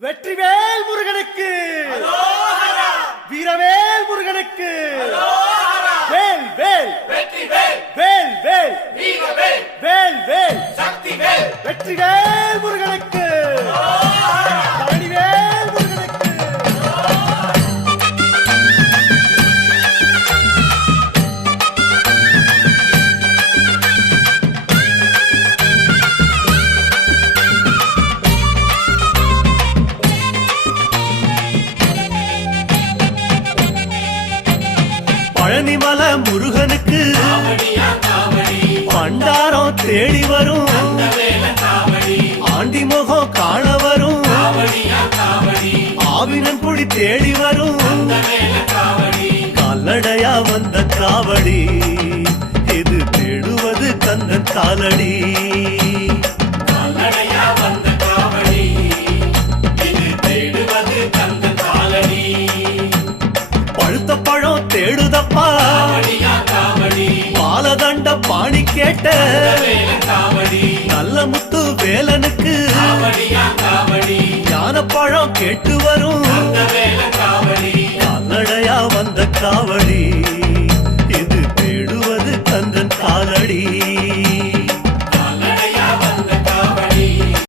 வெற்றிவேல் முருகனுக்கு, வீரவேல் முருகனுக்கு, வேல் வேல் வெற்றிவேல், வேல் வேல் வீரவேல், வேல் வேல் சக்திவேல், வெற்றிவேல் முருகனுக்கு, பழனிவேல் முருகனுக்கு. பழனிமல முருகனுக்கு காவடியா காவடி, பண்டாரம் தேடி வரும், வேல காவடி, ஆண்டி முகம் காண வரும், காவடியா காவடி, ஆவினன் குடி தேடி வரும், வேல காவடி, கால்நடையா வந்த காவடி, இது தேடுவது கந்தன் காலடி. கால்நடையா வந்த காவடி, இது தேடுவது கந்தன் காலடி. பழுத்த பழம் தேடுதப்பா, காவடியா காவடி, பாலதண்ட பாணி கேட்ட வேல காவடி, நல்ல முத்து வேலனுக்கு, காவடியா காவடி, ஞான பழம் கேட்டு வரும், வேல காவடி, கால்நடையா வந்த காவடி.